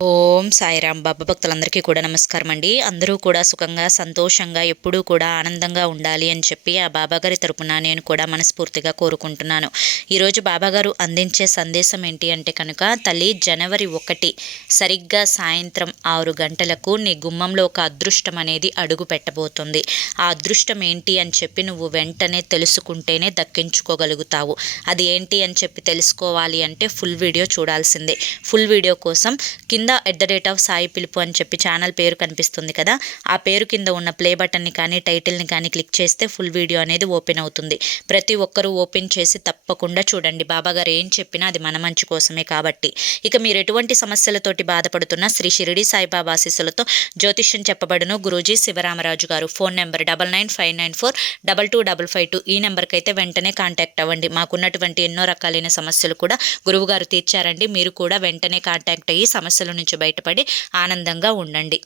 ఓం సాయిరాం బాబా భక్తులందరికీ కూడా నమస్కారం అండి. అందరూ కూడా సుఖంగా సంతోషంగా ఎప్పుడూ కూడా ఆనందంగా ఉండాలి అని చెప్పి ఆ బాబాగారి తరపున నేను కూడా మనస్ఫూర్తిగా కోరుకుంటున్నాను. ఈరోజు బాబాగారు అందించే సందేశం ఏంటి అంటే కనుక, తల్లి జనవరి 1 సరిగ్గా సాయంత్రం 6 గంటలకు నీ గుమ్మంలో ఒక అదృష్టం అనేది అడుగు పెట్టబోతుంది. ఆ అదృష్టం ఏంటి అని చెప్పి నువ్వు వెంటనే తెలుసుకుంటేనే దక్కించుకోగలుగుతావు. అది ఏంటి అని చెప్పి తెలుసుకోవాలి అంటే ఫుల్ వీడియో చూడాల్సిందే. ఫుల్ వీడియో కోసం కింద @సాయి పిలుపు అని చెప్పి ఛానల్ పేరు కనిపిస్తుంది కదా, ఆ పేరు కింద ఉన్న ప్లే బటన్ని కానీ టైటిల్ని కానీ క్లిక్ చేస్తే ఫుల్ వీడియో అనేది ఓపెన్ అవుతుంది. ప్రతి ఒక్కరూ ఓపెన్ చేసి తప్పకుండా చూడండి. బాబాగారు ఏం చెప్పినా అది మన మంచి కోసమే కాబట్టి. ఇక మీరు ఎటువంటి సమస్యలతోటి బాధపడుతున్నా శ్రీ షిరిడి సాయిబాబా ఆశీస్సులతో జ్యోతిష్యం చెప్పబడును. గురూజీ శివరామరాజు గారు. Phone number 9959422552. ఈ నెంబర్కి అయితే వెంటనే కాంటాక్ట్ అవ్వండి. మాకున్నటువంటి ఎన్నో రకాలైన సమస్యలు కూడా గురువుగారు తీర్చారండి. మీరు కూడా వెంటనే కాంటాక్ట్ అయ్యి సమస్యల నుంచి బయటపడి ఆనందంగా ఉండండి.